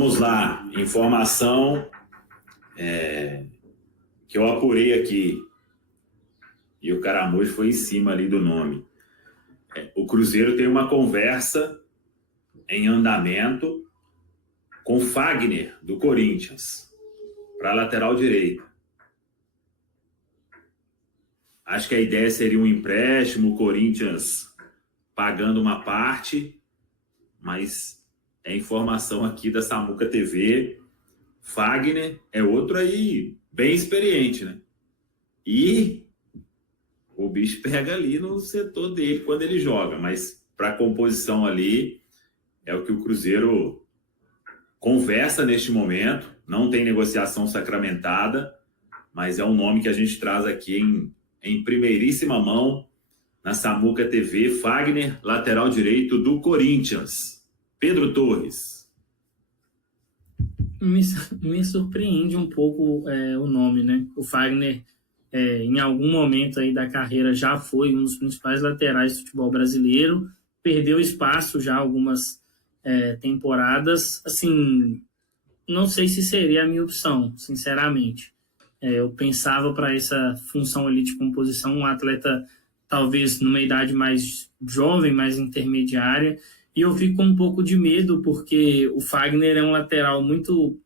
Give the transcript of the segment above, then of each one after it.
Vamos lá, informação que eu apurei aqui. E o Caramujo foi em cima ali do nome. O Cruzeiro tem uma conversa em andamento com Fagner, do Corinthians, para lateral direito. Acho que a ideia seria um empréstimo, o Corinthians pagando uma parte, mas é informação aqui da Samuca TV. Fagner é outro aí bem experiente, né? E o bicho pega ali no setor dele quando ele joga, mas para a composição ali é o que o Cruzeiro conversa neste momento. Não tem negociação sacramentada, mas é um nome que a gente traz aqui em primeiríssima mão na Samuca TV. Fagner, lateral direito do Corinthians. Pedro Torres. Me surpreende um pouco o nome, né? O Fagner, em algum momento aí da carreira, já foi um dos principais laterais do futebol brasileiro, perdeu espaço já algumas temporadas. Assim, não sei se seria a minha opção, sinceramente. Eu pensava para essa função ali de composição um atleta talvez numa idade mais jovem, mais intermediária, e eu fico com um pouco de medo porque o Fagner é um lateral muito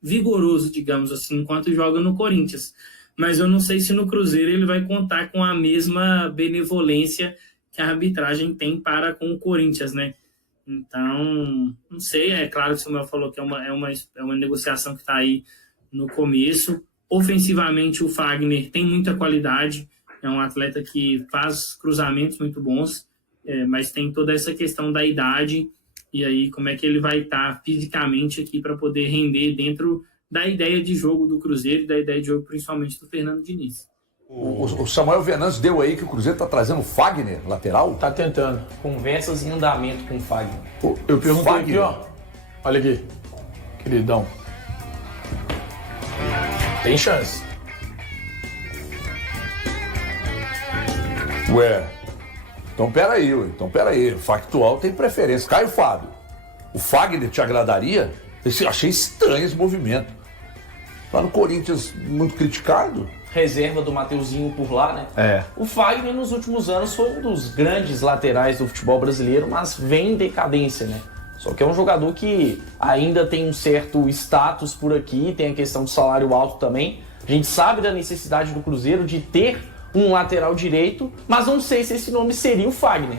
vigoroso, digamos assim, enquanto joga no Corinthians. Mas eu não sei se no Cruzeiro ele vai contar com a mesma benevolência que a arbitragem tem para com o Corinthians, né? Então, não sei, é claro que o Samuel falou que é uma negociação que está aí no começo. Ofensivamente, o Fagner tem muita qualidade, é um atleta que faz cruzamentos muito bons, mas tem toda essa questão da idade, e aí como é que ele vai estar fisicamente aqui para poder render dentro da ideia de jogo do Cruzeiro e da ideia de jogo principalmente do Fernando Diniz. O Samuel Venâncio deu aí que o Cruzeiro está trazendo o Fagner, lateral? Tá tentando. Conversas em andamento com o Fagner. Eu perguntei Fagner. aqui, ó. Olha aqui, queridão. Tem chance. Ué, então peraí. Factual tem preferência. Caio Fábio, o Fagner te agradaria? Eu achei estranho esse movimento. Lá no Corinthians, muito criticado. Reserva do Mateuzinho por lá, né? O Fagner nos últimos anos foi um dos grandes laterais do futebol brasileiro, mas vem em decadência, né? Só que é um jogador que ainda tem um certo status por aqui, tem a questão do salário alto também. A gente sabe da necessidade do Cruzeiro de ter um lateral direito, mas não sei se esse nome seria o Fagner.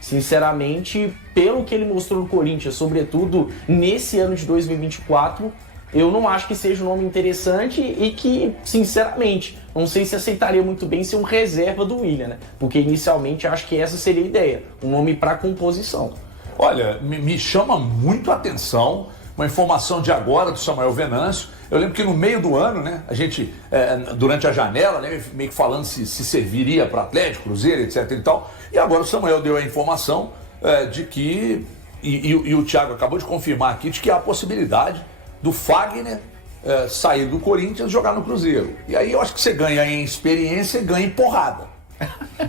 Sinceramente, pelo que ele mostrou no Corinthians, sobretudo nesse ano de 2024, eu não acho que seja um nome interessante e que, sinceramente, não sei se aceitaria muito bem ser um reserva do Willian, né? Porque inicialmente acho que essa seria a ideia, um nome para composição. Olha, me chama muito a atenção uma informação de agora do Samuel Venâncio. Eu lembro que no meio do ano, né, a gente, durante a janela, né, meio que falando se serviria para Atlético, Cruzeiro, etc e tal. E agora o Samuel deu a informação de que, e o Thiago acabou de confirmar aqui, de que há a possibilidade do Fagner sair do Corinthians e jogar no Cruzeiro. E aí eu acho que você ganha em experiência e ganha em porrada.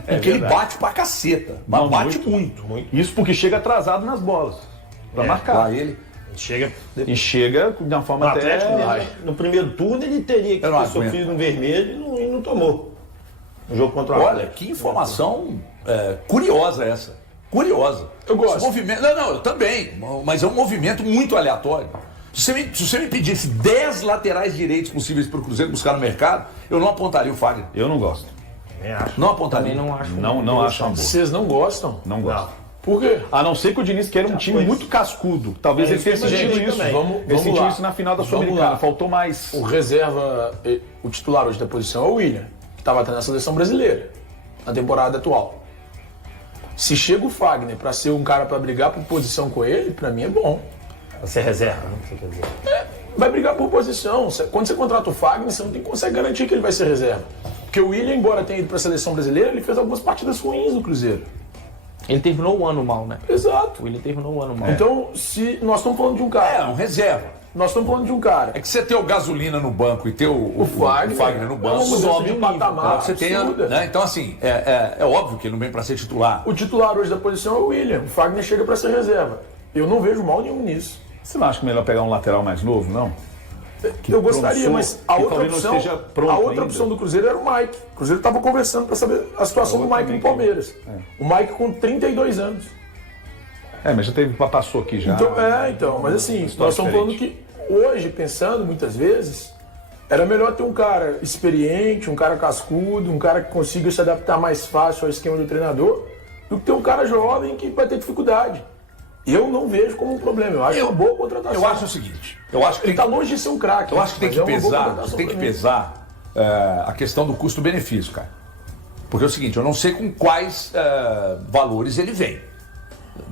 Porque ele bate pra caceta, mas não, bate muito. Isso porque chega atrasado nas bolas, pra marcar. Pra ele. E chega de uma forma até... Atlético, no primeiro turno ele teria que ter sofrido um vermelho e não tomou. No jogo contra o Atlético. Olha, que informação curiosa essa. Curiosa. Eu gosto. Esse movimento, não, eu também. Mas é um movimento muito aleatório. Se você me pedisse 10 laterais direitos possíveis para o Cruzeiro buscar no mercado, eu não apontaria o Fagner. Eu não gosto. Não apontaria. Também não acho. Não acho uma boa. Vocês não gostam? Não gosto. Por quê? A não ser que o Diniz queira um time muito cascudo. Talvez ele tenha sentido isso. Ele sentiu isso na final da Sul-Americana. Faltou mais. O reserva, o titular hoje da posição é o Willian, que estava até na seleção brasileira, na temporada atual. Se chega o Fagner para ser um cara para brigar por posição com ele, para mim é bom. Você reserva, não você quer dizer? Vai brigar por posição. Quando você contrata o Fagner, você não consegue garantir que ele vai ser reserva. Porque o Willian, embora tenha ido para a seleção brasileira, ele fez algumas partidas ruins no Cruzeiro. Ele terminou o ano mal, né? Exato. O Willian terminou o ano mal. Então, se nós estamos falando de um cara... um reserva. Nós estamos falando de um cara... É que você ter o Gasolina no banco e ter o Fagner no banco... sobe um patamar você tenha, né? Então, assim, é óbvio que ele não vem para ser titular. O titular hoje da posição é o Willian. O Fagner chega para ser reserva. Eu não vejo mal nenhum nisso. Você não acha que é melhor pegar um lateral mais novo, não? Eu gostaria, mas a outra opção, opção do Cruzeiro era o Mike. O Cruzeiro estava conversando para saber a situação do Mike no Palmeiras. O Mike com 32 anos. Mas já passou aqui já. Então, mas assim, nós estamos falando que hoje, pensando muitas vezes, era melhor ter um cara experiente, um cara cascudo, um cara que consiga se adaptar mais fácil ao esquema do treinador, do que ter um cara jovem que vai ter dificuldade. Eu não vejo como um problema. Eu acho uma boa contratação. Eu acho o seguinte. Eu acho que ele está longe de ser um craque. Eu acho que tem que pesar a questão do custo-benefício, cara. Porque é o seguinte, eu não sei com quais valores ele vem.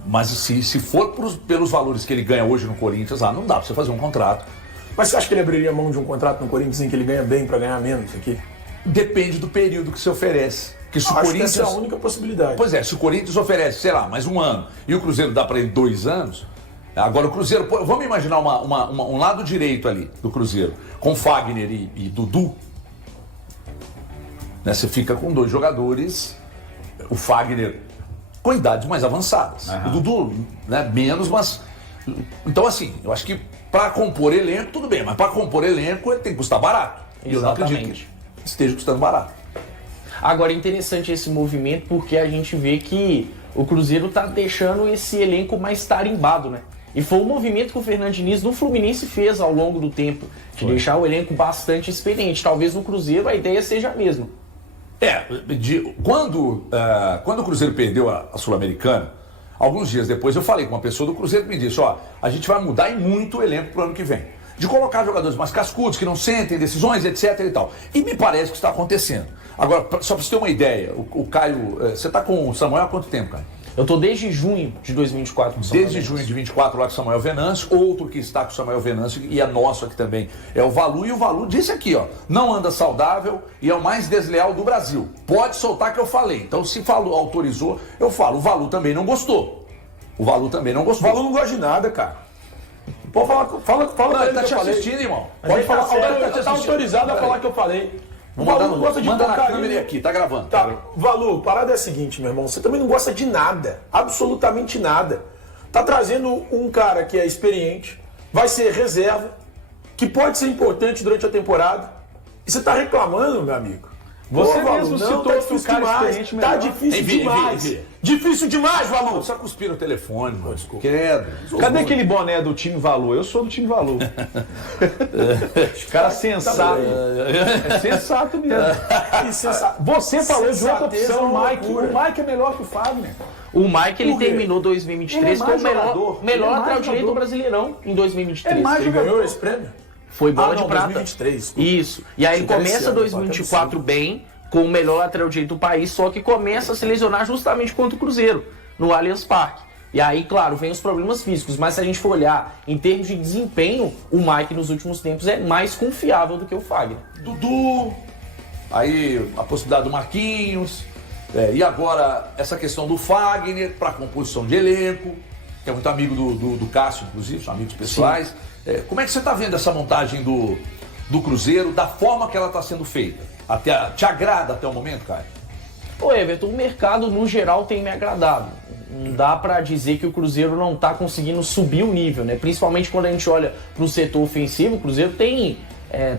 Mas se for pelos valores que ele ganha hoje no Corinthians, não dá pra você fazer um contrato. Mas você acha que ele abriria mão de um contrato no Corinthians em que ele ganha bem para ganhar menos aqui? Depende do período que se oferece. Que se o Corinthians... essa é a única possibilidade. Pois é, se o Corinthians oferece, sei lá, mais 1 ano e o Cruzeiro dá para ele 2 anos, agora o Cruzeiro, vamos imaginar um lado direito ali do Cruzeiro, com Fagner e Dudu, né, você fica com 2 jogadores, o Fagner com idades mais avançadas, o Dudu, né, menos, mas... Então assim, eu acho que para compor elenco, tudo bem, mas para compor elenco ele tem que custar barato. E eu não acredito que esteja custando barato. Agora é interessante esse movimento porque a gente vê que o Cruzeiro tá deixando esse elenco mais tarimbado, né? E foi um movimento que o Fernando Diniz no Fluminense fez ao longo do tempo, de deixar o elenco bastante experiente. Talvez no Cruzeiro a ideia seja a mesma. Quando o Cruzeiro perdeu a Sul-Americana, alguns dias depois eu falei com uma pessoa do Cruzeiro que me disse, a gente vai mudar muito o elenco pro ano que vem. De colocar jogadores mais cascudos, que não sentem decisões, etc e tal. E me parece que está acontecendo. Agora, só para você ter uma ideia, o Caio, você está com o Samuel há quanto tempo, Caio? Eu tô desde junho de 2024 com o Samuel. Desde junho de 24 lá com o Samuel Venâncio. Outro que está com o Samuel Venâncio e é nosso aqui também é o Valu. E o Valu disse aqui, não anda saudável e é o mais desleal do Brasil. Pode soltar que eu falei. Então se autorizou, eu falo. O Valu também não gostou. O Valu não gosta de nada, cara. Pode fala não, ele tá te assistindo, irmão. Pode falar, tá autorizado a falar que eu falei. O Valu não gosta de porcaria. Câmera aqui, tá gravando. Tá. Valu, a parada é a seguinte, meu irmão. Você também não gosta de nada. Absolutamente nada. Tá trazendo um cara que é experiente, vai ser reserva, que pode ser importante durante a temporada. E você tá reclamando, meu amigo. Você mesmo citou que o cara experiente melhor. Tá difícil demais. Difícil demais, Valu. Só cuspir no telefone, mano. Desculpa. Credo. Cadê aquele boné do time Valu? Eu sou do time Valu. Cara sensato. É sensato mesmo. Você falou de outra opção, o Mike. O Mike é melhor que o Fagner. O Mike, ele terminou 2023 como o melhor lateral direito do Brasileirão em 2023. Ele ganhou esse prêmio? Foi bola de prata. 2023. Isso. E aí ele começa 2024 bem, com o melhor lateral direito do país, só que começa a se lesionar justamente contra o Cruzeiro, no Allianz Parque. E aí, claro, vem os problemas físicos, mas se a gente for olhar em termos de desempenho, o Mike nos últimos tempos é mais confiável do que o Fagner. Dudu, aí a possibilidade do Marquinhos, e agora essa questão do Fagner para composição de elenco, que é muito amigo do Cássio, inclusive, são amigos pessoais. Como é que você está vendo essa montagem do Cruzeiro, da forma que ela está sendo feita? Te agrada até o momento, Caio? Ô Everton, o mercado no geral tem me agradado. Não dá para dizer que o Cruzeiro não está conseguindo subir o nível, né? Principalmente quando a gente olha para o setor ofensivo, o Cruzeiro tem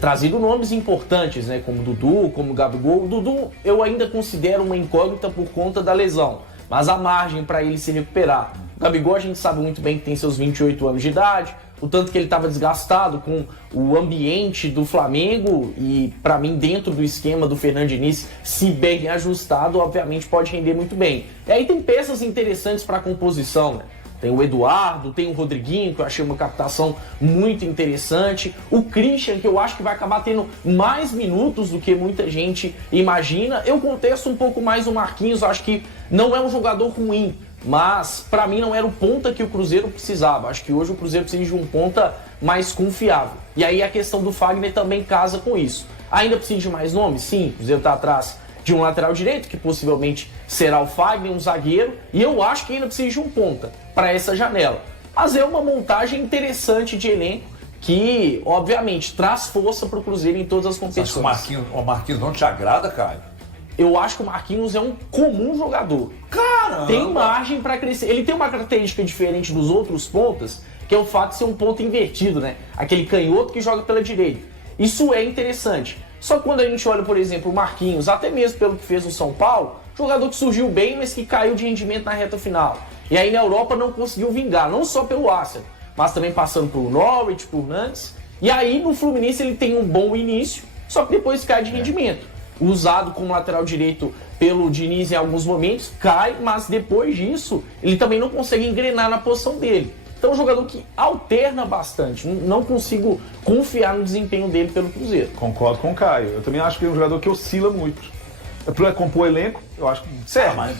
trazido nomes importantes, né? Como o Dudu, como o Gabigol. O Dudu eu ainda considero uma incógnita por conta da lesão, mas a margem para ele se recuperar. O Gabigol a gente sabe muito bem que tem seus 28 anos de idade, o tanto que ele estava desgastado com o ambiente do Flamengo e, para mim, dentro do esquema do Fernando Diniz, se bem ajustado, obviamente pode render muito bem. E aí tem peças interessantes para a composição, né? Tem o Eduardo, tem o Rodriguinho, que eu achei uma captação muito interessante. O Christian, que eu acho que vai acabar tendo mais minutos do que muita gente imagina. Eu contesto um pouco mais o Marquinhos, eu acho que não é um jogador ruim, mas para mim não era o ponta que o Cruzeiro precisava. Acho que hoje o Cruzeiro precisa de um ponta mais confiável. E aí a questão do Fagner também casa com isso. Ainda precisa de mais nomes? Sim, o Cruzeiro está atrás de um lateral direito, que possivelmente será o Fagner, um zagueiro, e eu acho que ainda precisa de um ponta para essa janela. Mas é uma montagem interessante de elenco que, obviamente, traz força para o Cruzeiro em todas as competições. Acho que o Marquinhos não te agrada, Caio? Eu acho que o Marquinhos é um comum jogador. Caramba! Tem margem para crescer. Ele tem uma característica diferente dos outros pontas, que é o fato de ser um ponto invertido, né? Aquele canhoto que joga pela direita. Isso é interessante. Só que quando a gente olha, por exemplo, o Marquinhos, até mesmo pelo que fez no São Paulo, jogador que surgiu bem, mas que caiu de rendimento na reta final. E aí na Europa não conseguiu vingar, não só pelo Arsenal, mas também passando por Norwich, por Nantes. E aí no Fluminense ele tem um bom início, só que depois cai de rendimento. Usado como lateral direito pelo Diniz em alguns momentos, cai, mas depois disso ele também não consegue engrenar na posição dele. Então é um jogador que alterna bastante, não consigo confiar no desempenho dele pelo Cruzeiro. Concordo com o Caio, eu também acho que é um jogador que oscila muito. Para compor elenco, eu acho que serve. Mas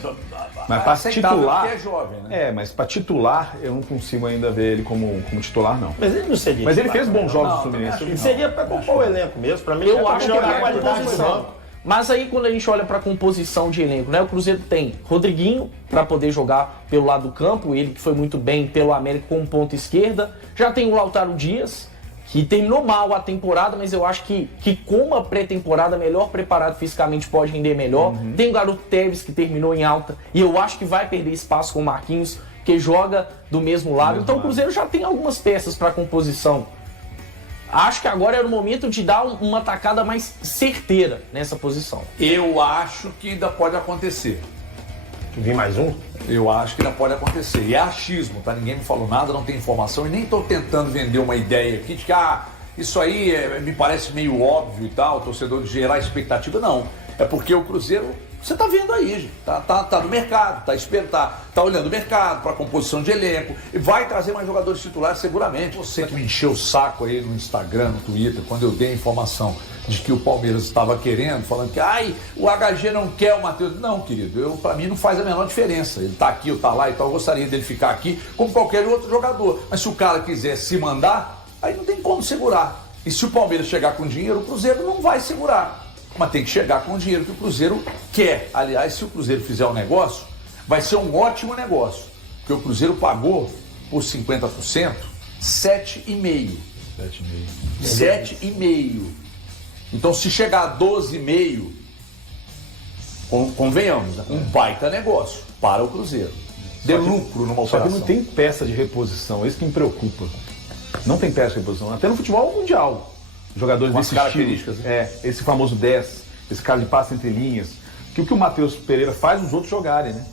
para titular, é jovem, né? mas para titular eu não consigo ainda ver ele como titular, não. Mas ele não seria. Mas ele fez bons jogos no Fluminense. Ele seria para compor o elenco mesmo. Para mim, eu acho que é a qualidade do banco. Mas aí quando a gente olha para a composição de elenco, né? O Cruzeiro tem Rodriguinho para poder jogar pelo lado do campo, ele que foi muito bem pelo América como ponta esquerda. Já tem o Lautaro Dias, que terminou mal a temporada, mas eu acho que com uma pré-temporada melhor preparado fisicamente pode render melhor. Tem o garoto Tevez, que terminou em alta, e eu acho que vai perder espaço com o Marquinhos, que joga do mesmo lado. Então o Cruzeiro já tem algumas peças para composição. Acho que agora era o momento de dar uma tacada mais certeira nessa posição. Eu acho que ainda pode acontecer. Vim mais um? Eu acho que ainda pode acontecer. E é achismo, tá? Ninguém me falou nada, não tem informação. E nem estou tentando vender uma ideia aqui de que isso aí me parece meio óbvio e tal, o torcedor de gerar expectativa. Não. É porque o Cruzeiro, você tá vendo aí, gente. Tá no mercado, tá olhando o mercado para composição de elenco. E vai trazer mais jogadores titulares seguramente. Você que me encheu o saco aí no Instagram, no Twitter, quando eu dei a informação de que o Palmeiras estava querendo, falando que o HG não quer o Matheus. Não, querido, para mim não faz a menor diferença. Ele tá aqui ou tá lá e tal, eu gostaria dele ficar aqui como qualquer outro jogador. Mas se o cara quiser se mandar, aí não tem como segurar. E se o Palmeiras chegar com dinheiro, o Cruzeiro não vai segurar. Mas tem que chegar com o dinheiro que o Cruzeiro quer. Aliás, se o Cruzeiro fizer um negócio, vai ser um ótimo negócio. Porque o Cruzeiro pagou por 50% 7,5. 7,5. Então, se chegar a 12,5, convenhamos, né? Um baita negócio para o Cruzeiro. De lucro numa operação. Só que não tem peça de reposição, é isso que me preocupa. Não tem peça de reposição. Até no futebol mundial. Jogadores desse características. Esse famoso 10, esse cara de passe entre linhas. Que o que o Matheus Pereira faz, os outros jogarem, né?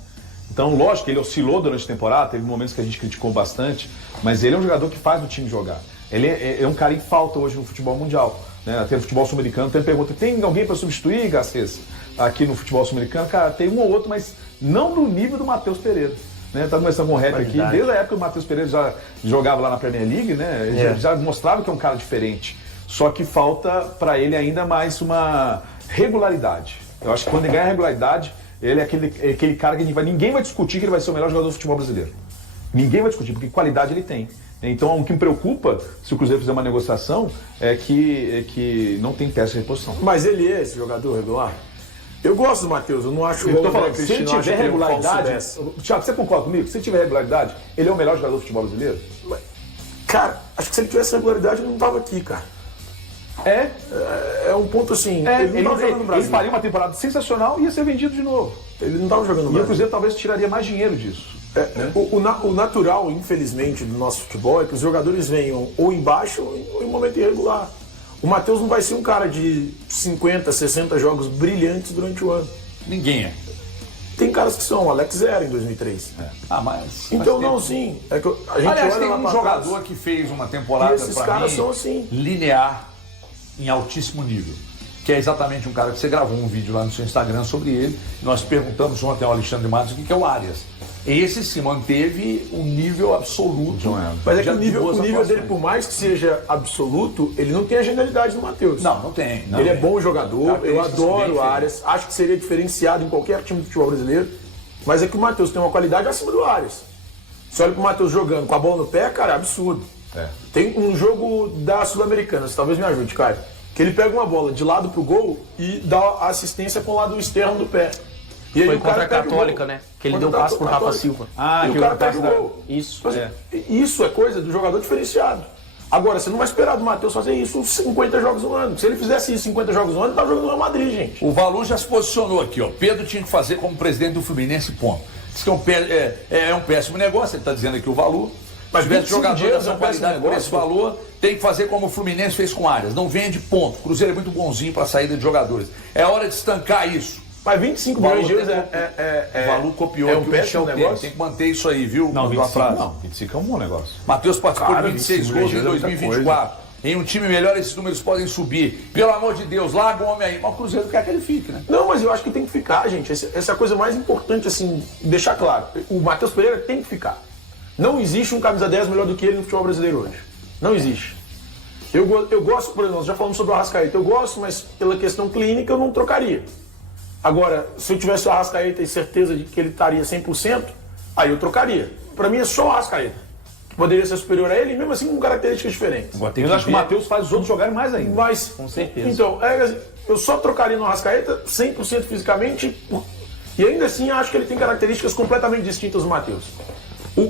Então, lógico que ele oscilou durante a temporada, teve momentos que a gente criticou bastante, mas ele é um jogador que faz o time jogar. Ele é um cara em falta hoje no futebol mundial. Né? Até no futebol sul-americano, tem pergunta, tem alguém para substituir, Garcês? Aqui no futebol sul-americano, cara, tem um ou outro, mas não no nível do Matheus Pereira. Né? Tá começando com o rap aqui, desde a época que o Matheus Pereira já jogava lá na Premier League, né? Ele já mostrava que é um cara diferente. Só que falta para ele ainda mais uma regularidade. Eu acho que quando ele ganha regularidade, ele é aquele cara que ninguém vai discutir que ele vai ser o melhor jogador do futebol brasileiro. Ninguém vai discutir, porque qualidade ele tem. Então, o que me preocupa, se o Cruzeiro fizer uma negociação, é que não tem peça de reposição. Mas ele é esse jogador regular? Eu gosto do Matheus, eu não acho que... Eu tô falando, se ele tiver regularidade... Thiago, você concorda comigo? Se ele tiver regularidade, ele é o melhor jogador do futebol brasileiro? Cara, acho que se ele tivesse regularidade, ele não tava aqui, cara. É um ponto assim. Ele não tava jogando no Brasil. Ele faria uma temporada sensacional e ia ser vendido de novo. Ele não estava jogando no Brasil. E o Cruzeiro talvez tiraria mais dinheiro disso. Né? O natural, infelizmente, do nosso futebol é que os jogadores venham ou embaixo ou em momento irregular. O Matheus não vai ser um cara de 50, 60 jogos brilhantes durante o ano. Ninguém é. Tem caras que são, o Alex era em 2003. Mas... Então não, sim. É que a gente aliás, olha tem um jogador que fez uma temporada, e esses caras são assim. linear, em altíssimo nível. Que é exatamente um cara que você gravou um vídeo lá no seu Instagram sobre ele. Nós perguntamos ontem ao Alexandre Matos o que é o Arias. Esse se manteve um nível absoluto. Mas é que o nível dele, por mais que seja absoluto, ele não tem a genialidade do Matheus. Não tem. Ele é bom jogador, eu adoro o Arias, acho que seria diferenciado em qualquer time de futebol brasileiro, mas é que o Matheus tem uma qualidade acima do Arias. Você olha pro Matheus jogando com a bola no pé, cara, é absurdo. Tem um jogo da Sul-Americana, você talvez me ajude, Caio, que ele pega uma bola de lado pro gol e dá assistência com o lado externo do pé. E aí foi contra a Católica, né? Que ele deu passe pro Rafa Silva. E o cara pega o gol. Isso é coisa do jogador diferenciado. Agora, você não vai esperar do Matheus fazer isso 50 jogos no ano. Se ele fizesse isso 50 jogos no ano, ele tava jogando no Real Madrid, gente. O Valu já se posicionou aqui, ó. Pedro tinha que fazer como presidente do Fluminense, ponto. Diz que é um péssimo negócio, ele está dizendo aqui o Valu. Mas Se tivesse 25 jogador dias dessa é um péssimo qualidade por esse negócio. valor, tem que fazer como o Fluminense fez com Arias. Não vende ponto. O Cruzeiro é muito bonzinho para saída de jogadores. É hora de estancar isso. Mas 25 milhões de euros é O Valor copiou é um que o péssimo Michel negócio. tem que manter isso aí, viu? Não, Mandou a 25 frase. não. 25 é um bom negócio. Matheus participou Cara, de 26 25 gols em milhões é muita 2024. Em um time melhor, esses números podem subir. Pelo amor de Deus, larga o homem aí. Mas o Cruzeiro quer que ele fique, né? Não, mas eu acho que tem que ficar, gente. Essa é a coisa mais importante, assim, deixar claro. O Matheus Pereira tem que ficar. Não existe um camisa 10 melhor do que ele no futebol brasileiro hoje. Não existe. Eu gosto, por exemplo, nós já falamos sobre o Arrascaeta. Eu gosto, mas pela questão clínica eu não trocaria. Agora, se eu tivesse o Arrascaeta e certeza de que ele estaria 100%, aí eu trocaria. Pra mim é só o Arrascaeta. Poderia ser superior a ele, mesmo assim com características diferentes. Eu acho que o Matheus faz os outros jogarem mais ainda. Mas, Com certeza. Então, eu só trocaria no Arrascaeta 100% fisicamente e ainda assim acho que ele tem características completamente distintas do Matheus.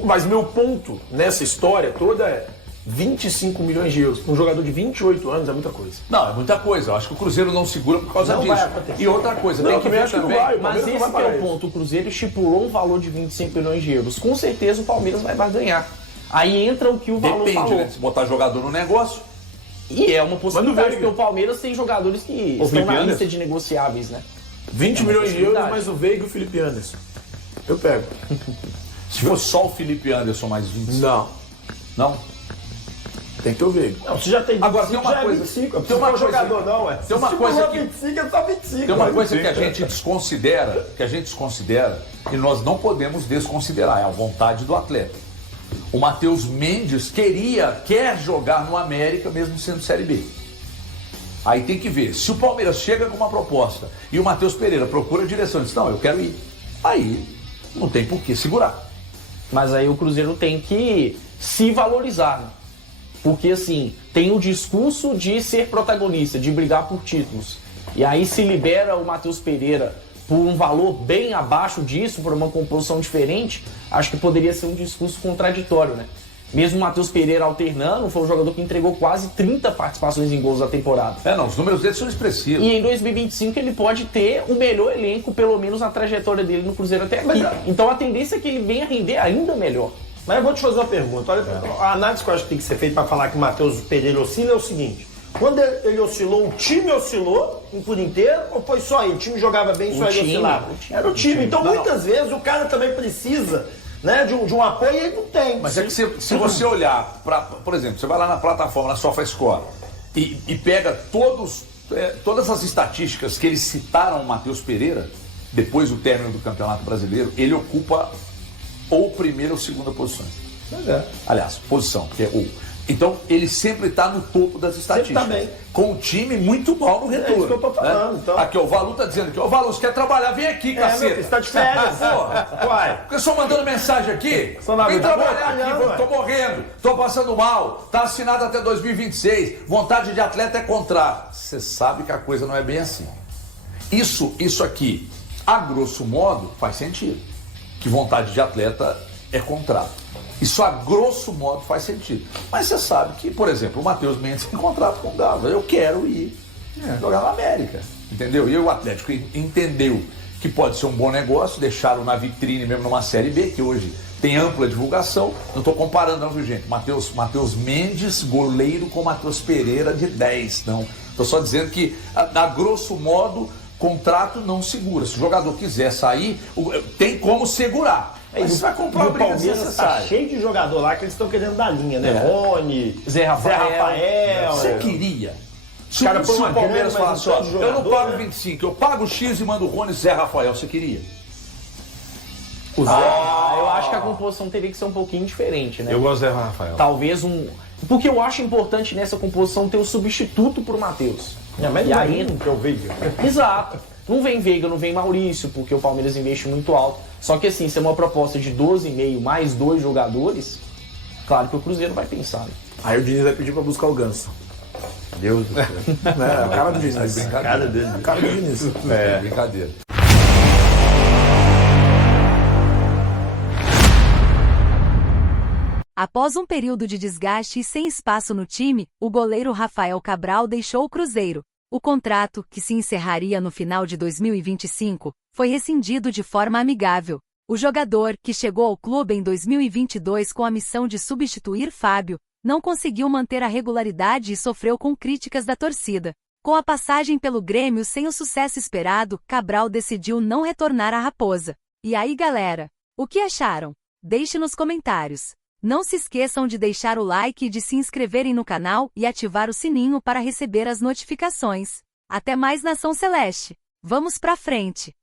Mas meu ponto nessa história toda é 25 milhões de euros. Um jogador de 28 anos é muita coisa. Não, é muita coisa. Eu acho que o Cruzeiro não segura por causa Não disso. vai acontecer. E outra coisa, Não, tem que também ver acho que não também. vai. O Mas Palmeiras não esse vai que é pagar o ponto. O Cruzeiro estipulou um valor de 25 milhões de euros. Com certeza o Palmeiras vai barganhar. Aí entra o que o valor Depende, falou. né? Se botar jogador no negócio. E é uma possibilidade, Veiga. porque o Palmeiras tem jogadores que estão Felipe na Anderson. lista de negociáveis, né? 20 É uma milhões de euros, possibilidade. mais o Veiga e o Felipe Anderson. Eu pego. Se for só o Felipe Anderson mais 25. Não. Não? Tem que ter o Veiga. Não, você já tem 25, Agora, tem uma já coisa- é 25. tem uma Não é coisa- jogador, não, ué. tem uma Se coisa pulou que- 25, é só 25. Tem uma ué. coisa que a gente desconsidera e nós não podemos desconsiderar, é a vontade do atleta. O Matheus Mendes quer jogar no América mesmo sendo Série B. Aí tem que ver, se o Palmeiras chega com uma proposta e o Matheus Pereira procura a direção e diz, não, eu quero ir. Aí não tem por que segurar. Mas aí o Cruzeiro tem que se valorizar, né? Porque assim, tem o discurso de ser protagonista, de brigar por títulos. E aí se libera o Matheus Pereira por um valor bem abaixo disso, por uma composição diferente, acho que poderia ser um discurso contraditório, né? Mesmo o Matheus Pereira alternando, foi um jogador que entregou quase 30 participações em gols da temporada. Os números dele são expressivos. E em 2025 ele pode ter o melhor elenco, pelo menos na trajetória dele no Cruzeiro até aqui. Então a tendência é que ele venha render ainda melhor. Mas eu vou te fazer uma pergunta. Olha, a análise que eu acho que tem que ser feita para falar que o Matheus Pereira oscila é o seguinte. Quando ele oscilou, o time oscilou por inteiro ou foi só ele? O time jogava bem, só ele oscilava? Era o time. Então muitas vezes o cara também precisa, né, de um apoio e ele não tem. Mas é que se você olhar, por exemplo, você vai lá na plataforma, na SofaScore, e pega todas as estatísticas que eles citaram o Matheus Pereira, depois do término do Campeonato Brasileiro, ele ocupa ou primeira ou segunda posições. Aliás, posição, que é o. Então, ele sempre está no topo das estatísticas. tá bem. Com um time muito mal no retorno. isso que eu tô falando, então. Aqui, ó, o Valu tá dizendo aqui, ó, Valu, você quer trabalhar? Vem aqui, meu caceta. filho, você tá de férias. Porra. Uai. Porque eu só mandando mensagem aqui. Só na Vem vida. trabalhar Trabalhando, aqui, tô morrendo, tô passando mal, tá assinado até 2026, vontade de atleta é contrato. Você sabe que a coisa não é bem assim. Isso aqui, a grosso modo, faz sentido. Que vontade de atleta é contrato. Isso a grosso modo faz sentido. Mas você sabe que, por exemplo, o Matheus Mendes tem contrato com o Galo. Eu quero ir jogar na América. Entendeu? E o Atlético entendeu que pode ser um bom negócio, deixaram na vitrine mesmo numa Série B, que hoje tem ampla divulgação. Não estou comparando não, viu, gente? Matheus Mendes, goleiro, com Matheus Pereira de 10. Não. Estou só dizendo que, a grosso modo, contrato não segura. Se o jogador quiser sair, tem como segurar. Mas você vai comprar a briga Palmeiras tá desnecessária. cheio de jogador lá que eles estão querendo dar linha, né? É. Rony, Zé Rafael. Você queria? Se cara o põe uma Palmeiras grana, mas falasse, um ó, tanto de eu não jogador, pago né? 25, eu pago X e mando o Rony Zé Rafael, você queria? O Zé. Eu acho que a composição teria que ser um pouquinho diferente, né? Eu gosto do Zé Rafael. Talvez Porque eu acho importante nessa composição ter o substituto pro Matheus. Mas E aí- que é o Veiga. Exato. Não vem Veiga, não vem Maurício, porque o Palmeiras investe muito alto. Só que assim, se é uma proposta de 12,5 mais 2 jogadores, claro que o Cruzeiro vai pensar. Né? Aí o Diniz vai pedir pra buscar o Ganso. Deus do céu. É, a cara do Diniz. brincadeira. Cara dele. A cara do Diniz. É, brincadeira. Após um período de desgaste e sem espaço no time, o goleiro Rafael Cabral deixou o Cruzeiro. O contrato, que se encerraria no final de 2025, foi rescindido de forma amigável. O jogador, que chegou ao clube em 2022 com a missão de substituir Fábio, não conseguiu manter a regularidade e sofreu com críticas da torcida. Com a passagem pelo Grêmio sem o sucesso esperado, Cabral decidiu não retornar à Raposa. E aí, galera? O que acharam? Deixe nos comentários. Não se esqueçam de deixar o like e de se inscreverem no canal e ativar o sininho para receber as notificações. Até mais, Nação Celeste! Vamos pra frente!